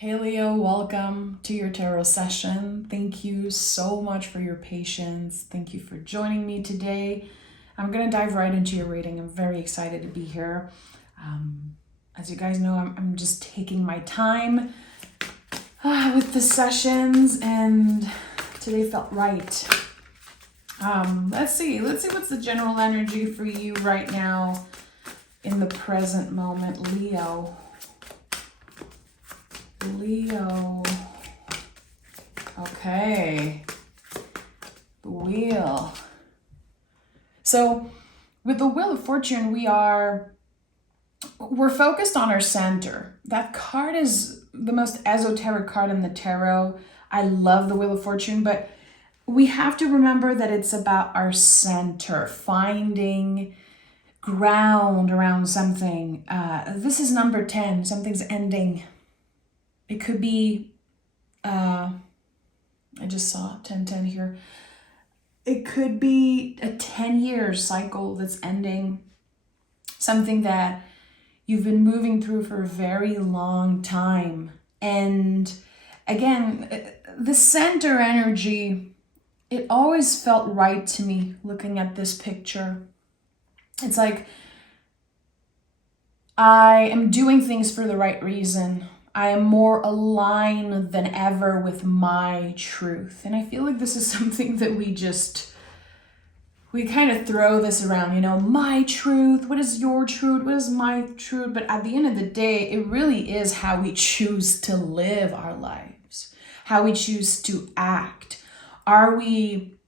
Hey Leo, welcome to your tarot session. Thank you so much for your patience. Thank you for joining me today. I'm going to dive right into your reading. I'm very excited to be here. As you guys know, I'm just taking my time with the sessions, and today felt right. Let's see what's the general energy for you right now in the present moment, Leo. Okay. The wheel. So with the Wheel of Fortune, we're focused on our center. That card is the most esoteric card in the tarot. I love the Wheel of Fortune, but we have to remember that it's about our center, finding ground around something. This is number 10. Something's ending. It could be, I just saw 1010 here. It could be a 10-year cycle that's ending. Something that you've been moving through for a very long time. And again, the center energy, it always felt right to me looking at this picture. It's like I am doing things for the right reason. I am more aligned than ever with my truth. And I feel like this is something that we kind of throw this around, my truth, what is your truth, what is my truth? But at the end of the day, it really is how we choose to live our lives, how we choose to act. Are we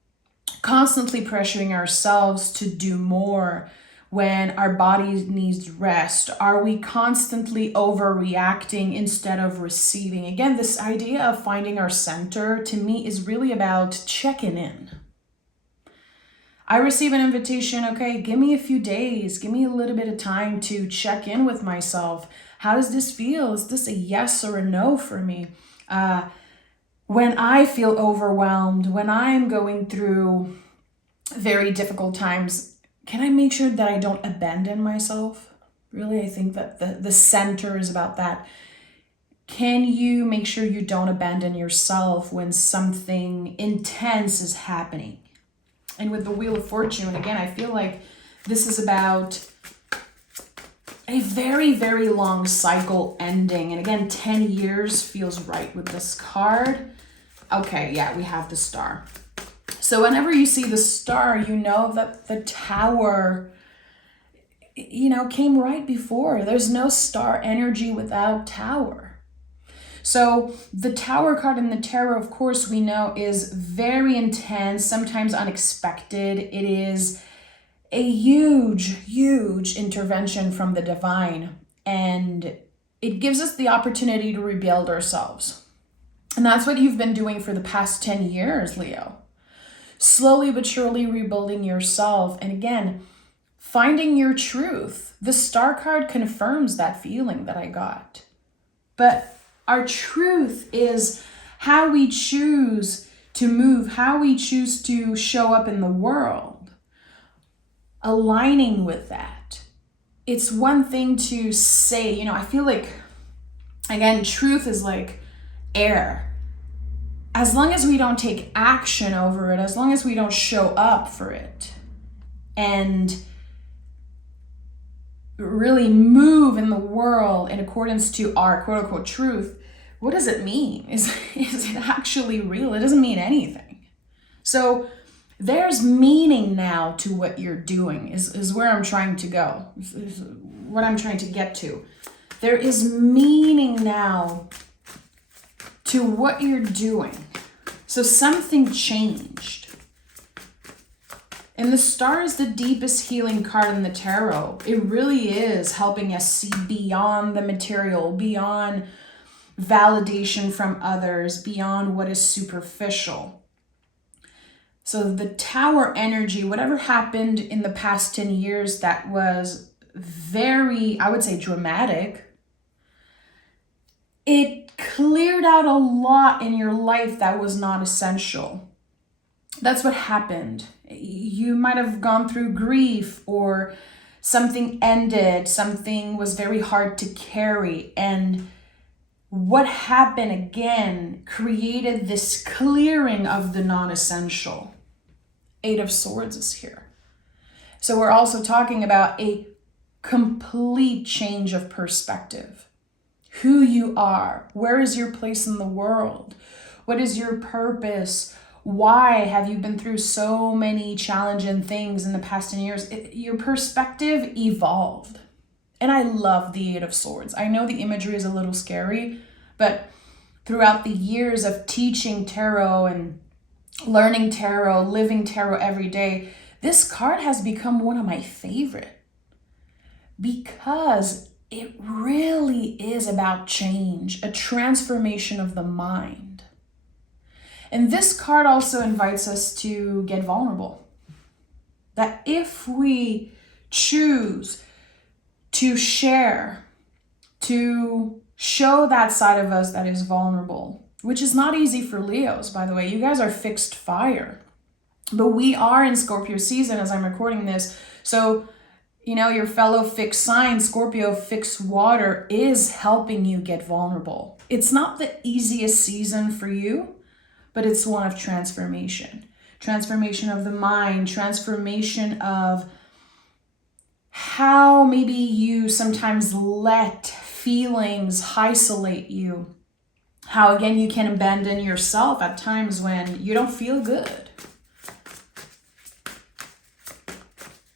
constantly pressuring ourselves to do more when our body needs rest? Are we constantly overreacting instead of receiving? Again, this idea of finding our center to me is really about checking in. I receive an invitation, okay, give me a few days, give me a little bit of time to check in with myself. How does this feel? Is this a yes or a no for me? When I feel overwhelmed, when I'm going through very difficult times, can I make sure that I don't abandon myself? Really, I think that the center is about that. Can you make sure you don't abandon yourself when something intense is happening? And with the Wheel of Fortune, again, I feel like this is about a very, very long cycle ending. And again, 10 years feels right with this card. Okay, yeah, we have the Star. So whenever you see the Star, you know that the Tower, came right before. There's no Star energy without Tower. So the Tower card in the tarot, of course, we know is very intense, sometimes unexpected. It is a huge, huge intervention from the divine. And it gives us the opportunity to rebuild ourselves. And that's what you've been doing for the past 10 years, Leo. Slowly but surely rebuilding yourself. And again, finding your truth. The Star card confirms that feeling that I got. But our truth is how we choose to move, how we choose to show up in the world. Aligning with that. It's one thing to say, I feel like, again, truth is like air. As long as we don't take action over it, as long as we don't show up for it and really move in the world in accordance to our quote unquote truth, what does it mean? Is it actually real? It doesn't mean anything. So there's meaning now to what you're doing is where I'm trying to go, is what I'm trying to get to. There is meaning now to what you're doing. So something changed. And the Star is the deepest healing card in the tarot. It really is helping us see beyond the material, beyond validation from others, beyond what is superficial. So the Tower energy, whatever happened in the past 10 years that was very, I would say, dramatic, it cleared out a lot in your life that was not essential. That's what happened. You might have gone through grief, or something ended, something was very hard to carry, and what happened again created this clearing of the non-essential. Eight of Swords is here. So we're also talking about a complete change of perspective. Who you are, where is your place in the world? What is your purpose? Why have you been through so many challenging things in the past 10 years? Your perspective evolved. And I love the Eight of Swords. I know the imagery is a little scary, but throughout the years of teaching tarot and learning tarot, living tarot every day, this card has become one of my favorite because it really is about change, a transformation of the mind. And this card also invites us to get vulnerable. That if we choose to share, to show that side of us that is vulnerable, which is not easy for Leos, by the way. You guys are fixed fire. But we are in Scorpio season as I'm recording this. So, your fellow fixed sign, Scorpio, fixed water, is helping you get vulnerable. It's not the easiest season for you, but it's one of transformation. Transformation of the mind, transformation of how maybe you sometimes let feelings isolate you. How, again, you can abandon yourself at times when you don't feel good.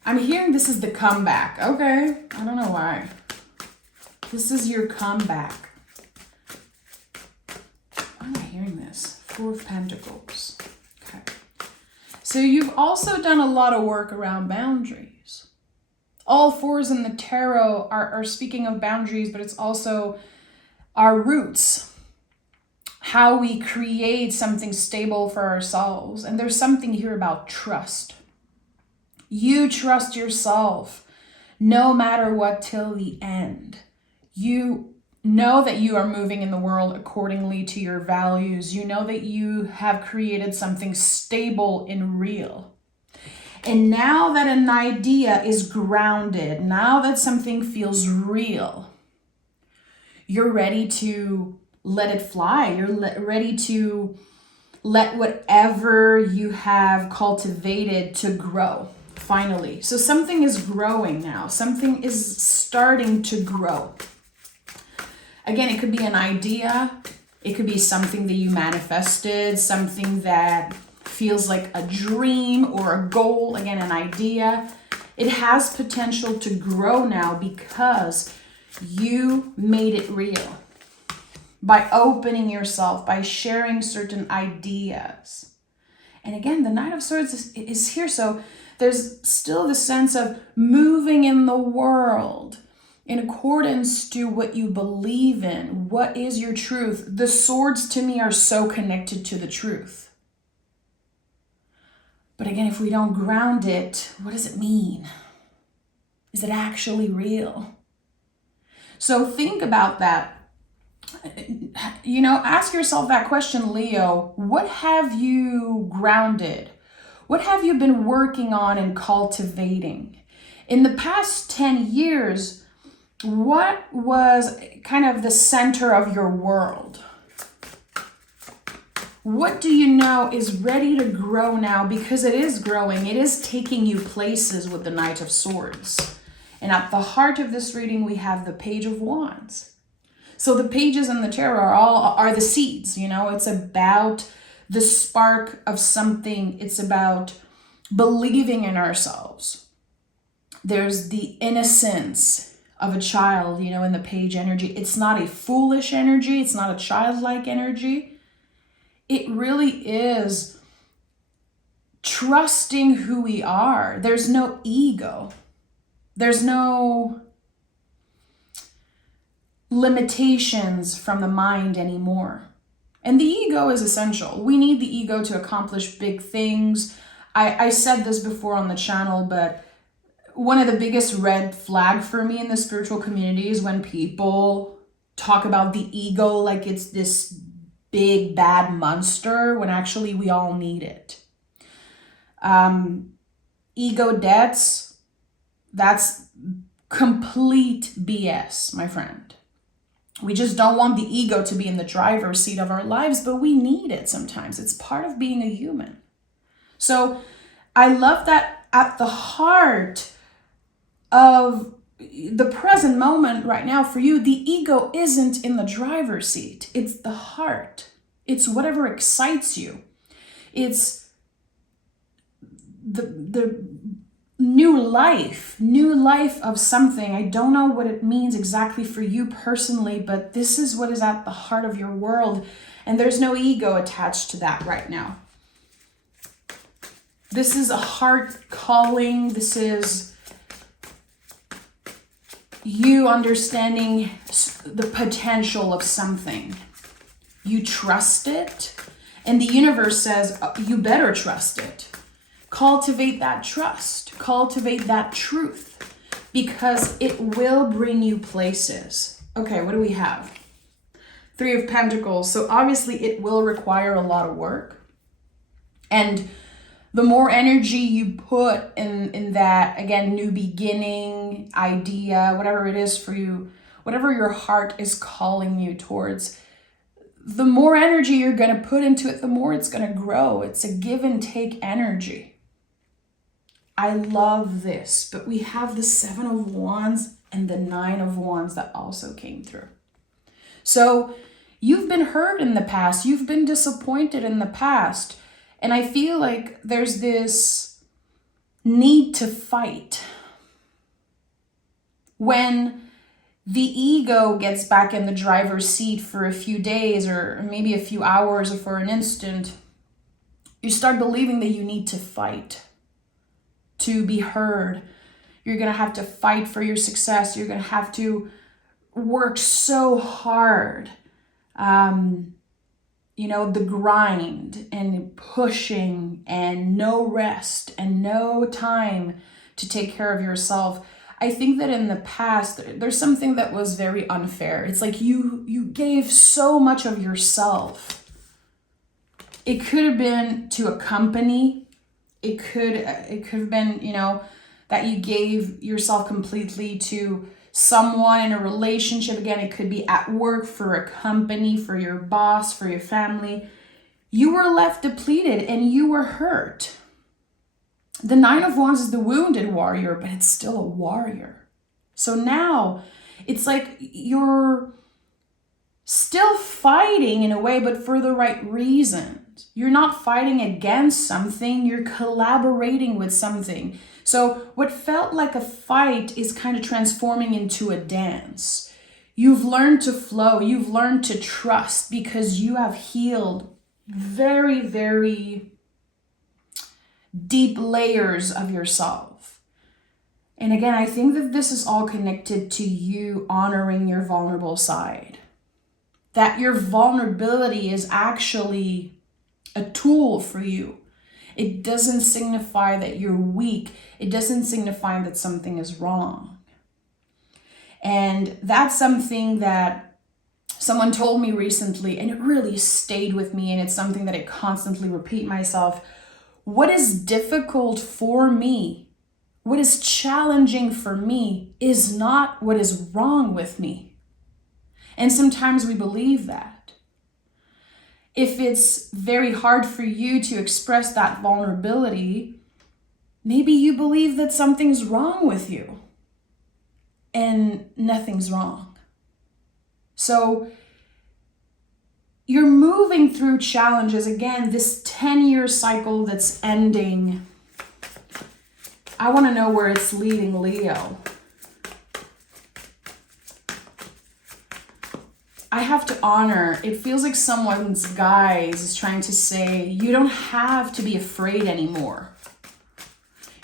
I'm hearing this is the comeback. Okay, I don't know why. This is your comeback. Why am I hearing this? Four of Pentacles. Okay. So you've also done a lot of work around boundaries. All fours in the tarot are speaking of boundaries, but it's also our roots. How we create something stable for ourselves. And there's something here about trust. You trust yourself no matter what till the end. You know that you are moving in the world accordingly to your values. You know that you have created something stable and real. And now that an idea is grounded, now that something feels real, you're ready to let it fly. You're ready to let whatever you have cultivated to grow. Finally. So something is growing now. Something is starting to grow. Again, it could be an idea. It could be something that you manifested, something that feels like a dream or a goal. Again, an idea. It has potential to grow now because you made it real. By opening yourself, by sharing certain ideas. And again, the Knight of Swords is here. So there's still the sense of moving in the world in accordance to what you believe in. What is your truth? The swords to me are so connected to the truth. But again, if we don't ground it, what does it mean? Is it actually real? So think about that. Ask yourself that question, Leo. What have you grounded? What have you been working on and cultivating? In the past 10 years, what was kind of the center of your world? What do you know is ready to grow now? Because it is growing. It is taking you places with the Knight of Swords. And at the heart of this reading, we have the Page of Wands. So the pages in the tarot are the seeds, it's about the spark of something. It's about believing in ourselves. There's the innocence of a child, in the page energy. It's not a foolish energy. It's not a childlike energy. It really is trusting who we are. There's no ego. There's no limitations from the mind anymore. And the ego is essential. We need the ego to accomplish big things. I said this before on the channel, but one of the biggest red flag for me in the spiritual community is when people talk about the ego like it's this big bad monster, when actually we all need it. Ego debts, that's complete BS, my friend. We just don't want the ego to be in the driver's seat of our lives, but we need it sometimes. It's part of being a human. So I love that at the heart of the present moment right now for you, the ego isn't in the driver's seat. It's the heart. It's whatever excites you. It's the new life of something. I don't know what it means exactly for you personally, but this is what is at the heart of your world. And there's no ego attached to that right now. This is a heart calling. This is you understanding the potential of something. You trust it, and the universe says, you better trust it. Cultivate that trust, cultivate that truth, because it will bring you places. Okay, what do we have? 3 of Pentacles. So obviously it will require a lot of work. And the more energy you put in that, again, new beginning idea, whatever it is for you, whatever your heart is calling you towards, the more energy you're going to put into it, the more it's going to grow. It's a give and take energy. I love this, but we have the 7 of Wands and the 9 of Wands that also came through. So you've been hurt in the past. You've been disappointed in the past. And I feel like there's this need to fight. When the ego gets back in the driver's seat for a few days or maybe a few hours or for an instant, you start believing that you need to fight to be heard. You're going to have to fight for your success. You're going to have to work so hard. The grind and pushing and no rest and no time to take care of yourself. I think that in the past, there's something that was very unfair. It's like you gave so much of yourself. It could have been to a company. It could have been, that you gave yourself completely to someone in a relationship. Again, it could be at work, for a company, for your boss, for your family. You were left depleted and you were hurt. The 9 of Wands is the wounded warrior, but it's still a warrior. So now it's like you're still fighting in a way, but for the right reasons. You're not fighting against something, you're collaborating with something. So what felt like a fight is kind of transforming into a dance. You've learned to flow, you've learned to trust because you have healed very, very deep layers of yourself. And again, I think that this is all connected to you honoring your vulnerable side. That your vulnerability is actually a tool for you. It doesn't signify that you're weak. It doesn't signify that something is wrong. And that's something that someone told me recently, and it really stayed with me, and it's something that I constantly repeat myself. What is difficult for me, what is challenging for me, is not what is wrong with me. And sometimes we believe that. If it's very hard for you to express that vulnerability, maybe you believe that something's wrong with you. And nothing's wrong. So you're moving through challenges. Again, this 10-year cycle that's ending. I want to know where it's leading Leo. I have to honor, it feels like someone's guise is trying to say, you don't have to be afraid anymore.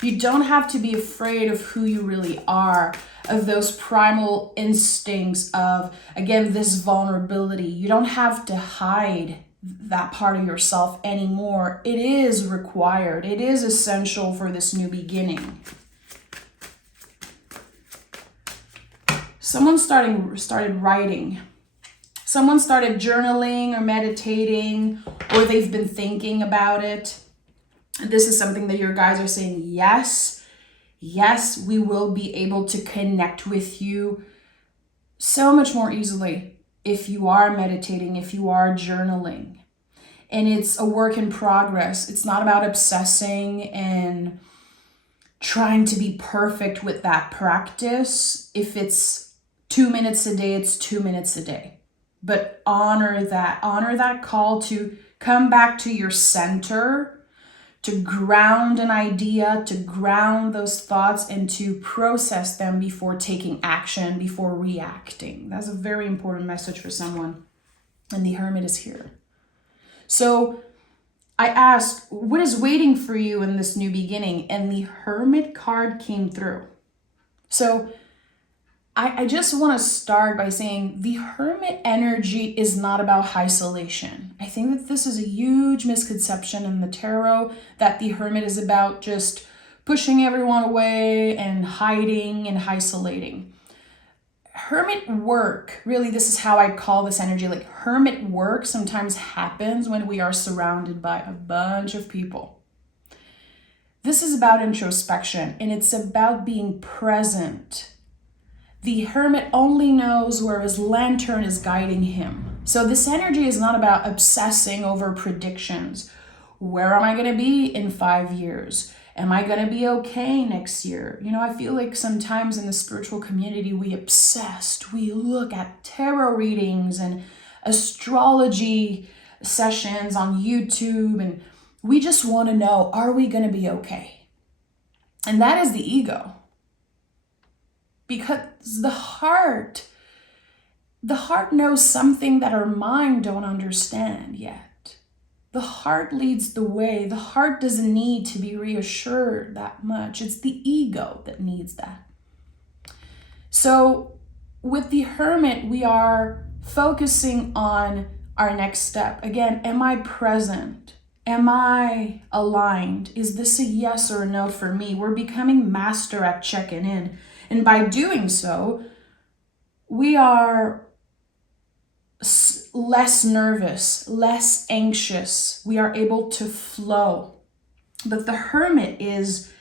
You don't have to be afraid of who you really are, of those primal instincts of, again, this vulnerability. You don't have to hide that part of yourself anymore. It is required. It is essential for this new beginning. Someone started writing. Someone started journaling or meditating, or they've been thinking about it. This is something that your guys are saying, yes, we will be able to connect with you so much more easily. if you are meditating, if you are journaling. And it's a work in progress. It's not about obsessing and trying to be perfect with that practice. If it's 2 minutes a day, it's 2 minutes a day. But honor that call to come back to your center, to ground an idea, to ground those thoughts, and to process them before taking action, before reacting. That's a very important message for someone. And the Hermit is here. So I asked, what is waiting for you in this new beginning? And the Hermit card came through. So I just want to start by saying the Hermit energy is not about isolation. I think that this is a huge misconception in the tarot, that the Hermit is about just pushing everyone away and hiding and isolating. Hermit work, really, this is how I call this energy, like hermit work sometimes happens when we are surrounded by a bunch of people. This is about introspection, and it's about being present. The hermit only knows where his lantern is guiding him. So this energy is not about obsessing over predictions. Where am I going to be in 5 years? Am I going to be okay next year? You know, I feel like sometimes in the spiritual community, we look at tarot readings and astrology sessions on YouTube, and we just want to know, are we going to be okay? And that is the ego. Because the heart knows something that our mind don't understand yet. The heart leads the way. The heart doesn't need to be reassured that much. It's the ego that needs that. So with the Hermit, we are focusing on our next step. Again, am I present? Am I aligned? Is this a yes or a no for me? We're becoming master at checking in. And by doing so, we are less nervous, less anxious. We are able to flow. But the Hermit is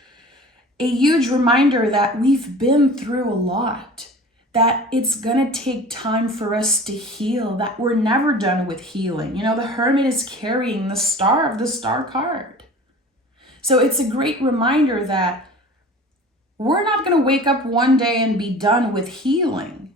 a huge reminder that we've been through a lot, that it's going to take time for us to heal, that we're never done with healing. You know, the Hermit is carrying the star of the star card. So it's a great reminder that we're not going to wake up one day and be done with healing.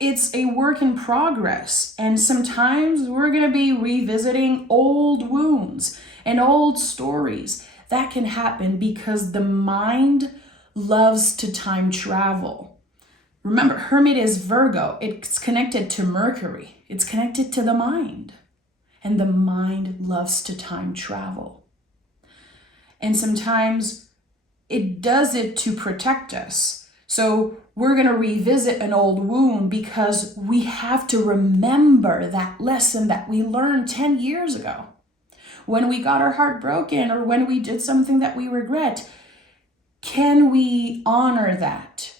It's a work in progress. And sometimes we're going to be revisiting old wounds and old stories. That can happen because the mind loves to time travel. Remember, Hermit is Virgo. It's connected to Mercury. It's connected to the mind. And the mind loves to time travel. And sometimes it does it to protect us. So we're going to revisit an old wound because we have to remember that lesson that we learned 10 years ago. When we got our heart broken or when we did something that we regret, can we honor that?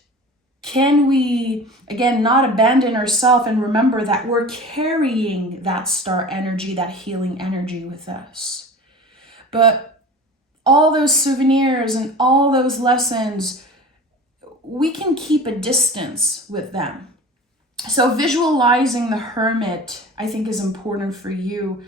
Can we, again, not abandon ourselves and remember that we're carrying that star energy, that healing energy with us? But all those souvenirs and all those lessons, we can keep a distance with them. So visualizing the Hermit, I think, is important for you.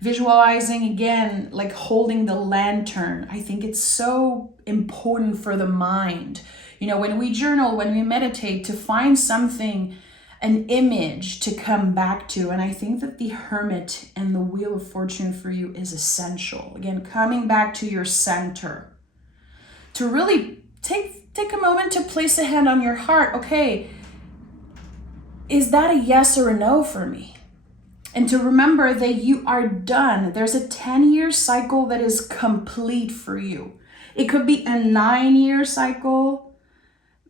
Visualizing, again, like holding the lantern, I think it's so important for the mind. You know, when we journal, when we meditate, to find something, an image to come back to. And I think that the Hermit and the Wheel of Fortune for you is essential. Again, coming back to your center. To really take a moment to place a hand on your heart. Okay, is that a yes or a no for me? And to remember that you are done. There's a 10-year cycle that is complete for you. It could be a 9-year cycle,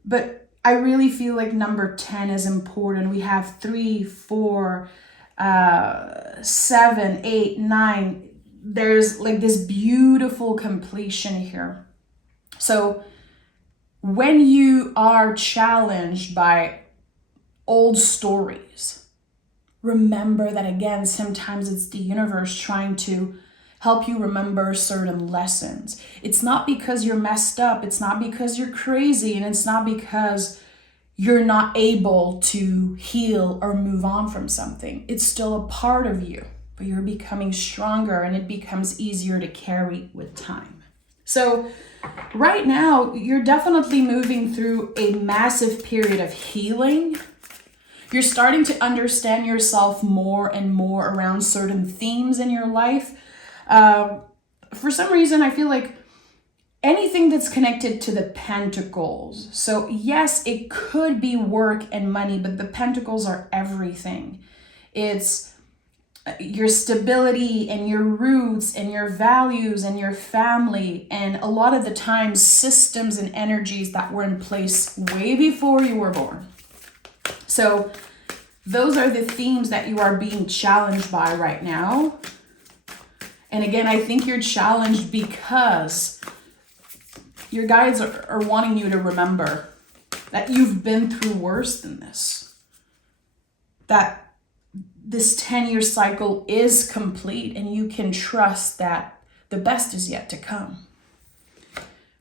but I really feel like number 10 is important. We have 3, 4, 7, 8, 9. There's like this beautiful completion here. So when you are challenged by old stories, remember that, again, sometimes it's the universe trying to help you remember certain lessons. It's not because you're messed up. It's not because you're crazy. And it's not because you're not able to heal or move on from something. It's still a part of you, but you're becoming stronger and it becomes easier to carry with time. So right now, you're definitely moving through a massive period of healing. You're starting to understand yourself more and more around certain themes in your life. For some reason, I feel like anything that's connected to the pentacles. So yes, it could be work and money, but the pentacles are everything. It's your stability and your roots and your values and your family, and a lot of the times systems and energies that were in place way before you were born. So those are the themes that you are being challenged by right now. And again, I think you're challenged because your guides are wanting you to remember that you've been through worse than this. That this 10-year cycle is complete and you can trust that the best is yet to come.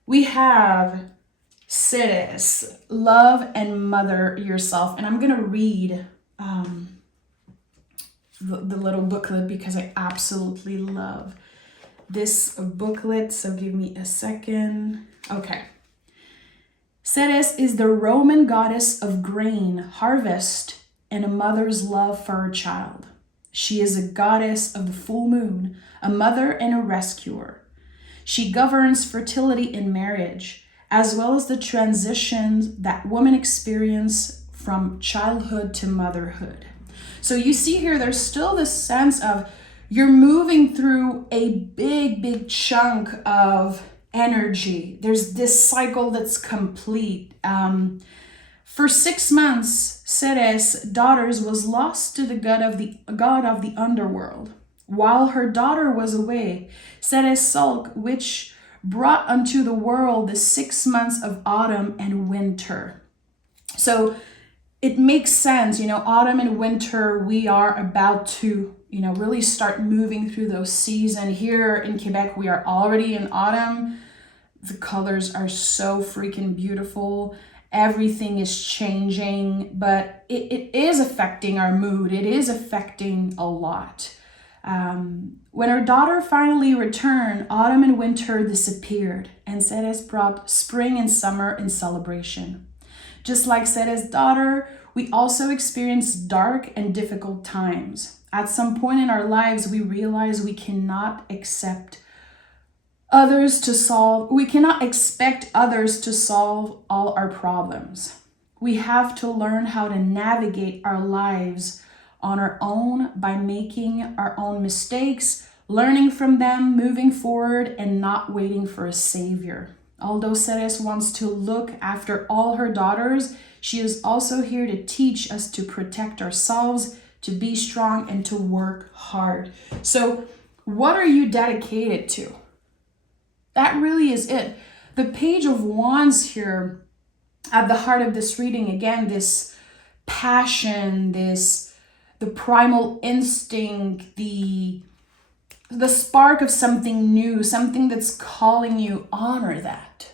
We have Ceres, love and mother yourself. And I'm going to read the little booklet because I absolutely love this booklet. So give me a second. Okay. Ceres is the Roman goddess of grain, harvest, and a mother's love for her child. She is a goddess of the full moon, a mother and a rescuer. She governs fertility in marriage, as well as the transitions that women experience from childhood to motherhood. So you see here, there's still this sense of you're moving through a big chunk of energy. There's this cycle that's complete. For 6 months, Ceres' daughters was lost to the god of the underworld. While her daughter was away, Ceres sulk, which brought unto the world the 6 months of autumn and winter. So it makes sense, autumn and winter, we are about to, really start moving through those seasons. Here in Quebec, we are already in autumn. The colors are so freaking beautiful. Everything is changing, but it is affecting our mood. It is affecting a lot. When her daughter finally returned, autumn and winter disappeared, and Ceres brought spring and summer in celebration. Just like Ceres' daughter, we also experience dark and difficult times. At some point in our lives, we realize we cannot expect others to solve all our problems. We have to learn how to navigate our lives on our own by making our own mistakes, learning from them, moving forward, and not waiting for a savior. Although Ceres wants to look after all her daughters, she is also here to teach us to protect ourselves, to be strong, and to work hard. So, what are you dedicated to? That really is it. The Page of Wands here at the heart of this reading, again, this passion, the primal instinct, the spark of something new, something that's calling you, honor that.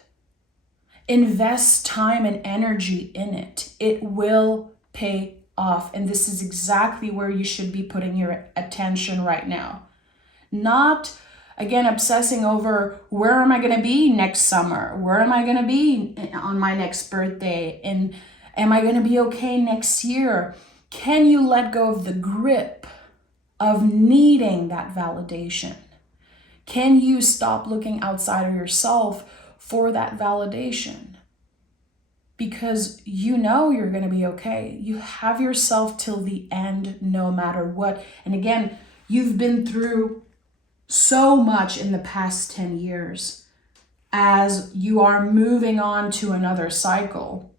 Invest time and energy in it. It will pay off. And this is exactly where you should be putting your attention right now. Not, again, obsessing over where am I going to be next summer? Where am I going to be on my next birthday? And am I going to be okay next year? Can you let go of the grip of needing that validation? Can you stop looking outside of yourself for that validation? Because you know you're going to be okay. You have yourself till the end, no matter what. And again, you've been through so much in the past 10 years as you are moving on to another cycle.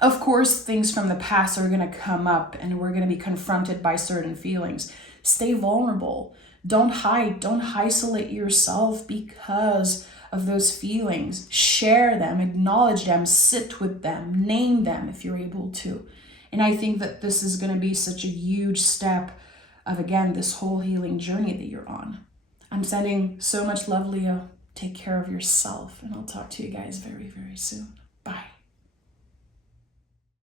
Of course, things from the past are going to come up and we're going to be confronted by certain feelings. Stay vulnerable. Don't hide. Don't isolate yourself because of those feelings. Share them, acknowledge them, sit with them, name them if you're able to. And I think that this is going to be such a huge step of, again, this whole healing journey that you're on. I'm sending so much love, Leo. Take care of yourself, and I'll talk to you guys very, very soon.